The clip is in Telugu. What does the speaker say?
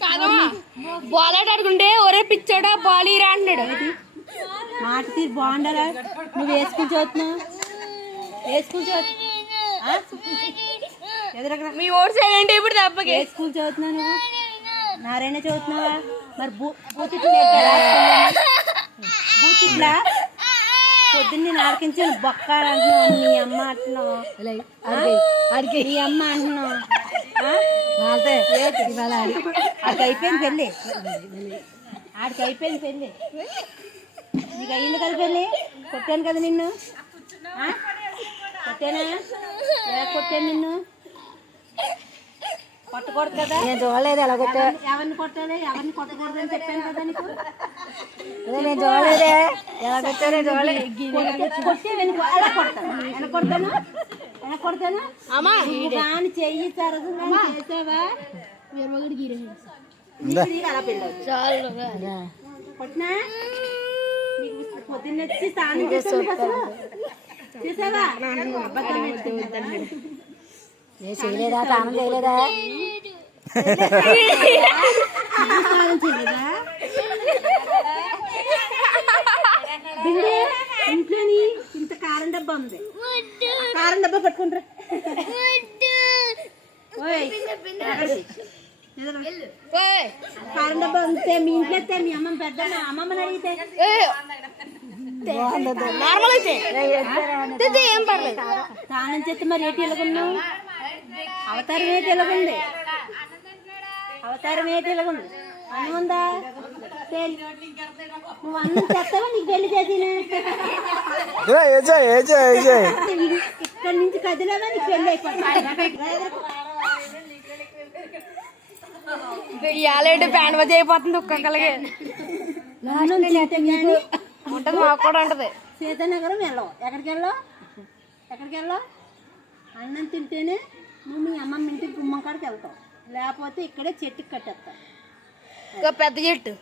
కాదమ్మా బాల్ ఆట ఆడుకుంటే ఒరే పిచ్చాడా బాల్ ఇరా అంటున్నాడు. మాట తీరు బాగుండాలా? నువ్వు వేసుకుని చూస్తున్నావు, వేసుకుని మీ ఓడి సైలెంట్ ఇప్పుడు తప్పకి ఏ స్కూల్ చదువుతున్నావు నువ్వు? నారాయణ చదువుతున్నావా? మరి బూచిట్లా పొద్దున్న నేను ఆడికించాను బొక్కాలు అంటున్నావు, నీ అమ్మ అంటున్నావు, ఆడికి నీ అమ్మ అంటున్నావు. ఆడికి అయిపోయింది పెళ్ళి, ఆడికి అయిపోయింది పెళ్ళి, నీకు అయ్యింది కదా పెళ్ళి. కొట్టాను కదా నిన్ను, కొట్టానా? కొట్టాను నిన్ను, కొట్టకూడదు కదా. నేను చూడలేదు ఎలా కొట్టా, ఎవరిని కొట్టాలి ఎవరిని కొట్టకూడదు అని చెప్పాను కదా నీకు. నేను చూడలేదే ఎలా కొట్టానే చూడలేదు. కొట్టి ఎలా కొడతాను, ఎలా కొడతాను, ఎలా కొడతాను కానీ చెయ్యి తరగదు చేసావా అలా పెళ్ళి కొట్టినా. పొద్దున్న వచ్చి స్నానం చేసావా చేయలేదా? స్నానం చేయలేదా? స్నానం చేయలేదా? ఇంట్లోని ఇంత కారం డబ్బా ఉంది, కారం డబ్బా పట్టుకుంటారా? కారం డబ్బా ఉంటే మీ ఇంట్లో వస్తే మీ అమ్మమ్మ పెద్ద అమ్మమ్మని అడిగితే ఏం పర్లేదు. స్నానం చేస్తే మరి ఏంటి ఎలాగున్నావు? అవతారం ఏంటి ఎలాగుంది? అవతారం ఏంటి ఎలాగుంది? అన్నం ఉందా? నువ్వు అన్నం చేస్తావా? నీకు పెళ్లి చేసినా ఇక్కడి నుంచి కదిలేవా నీకు పెళ్లి అయిపోతుంది. ప్యాన్ బజ్ అయిపోతుంది ఒక్కొక్కలకి ఉంటుంది, మాకు కూడా ఉంటుంది. సీతానగరం వెళ్ళావు, ఎక్కడికి వెళ్ళావు? ఎక్కడికి వెళ్ళావు? అన్నం తింటేనే నువ్వు మీ అమ్మమ్మ ఇంటికి గుమ్మం కాడికి వెళ్తావు, లేకపోతే ఇక్కడే చెట్టుకి కట్టేస్తావు. పెద్ద చెట్టు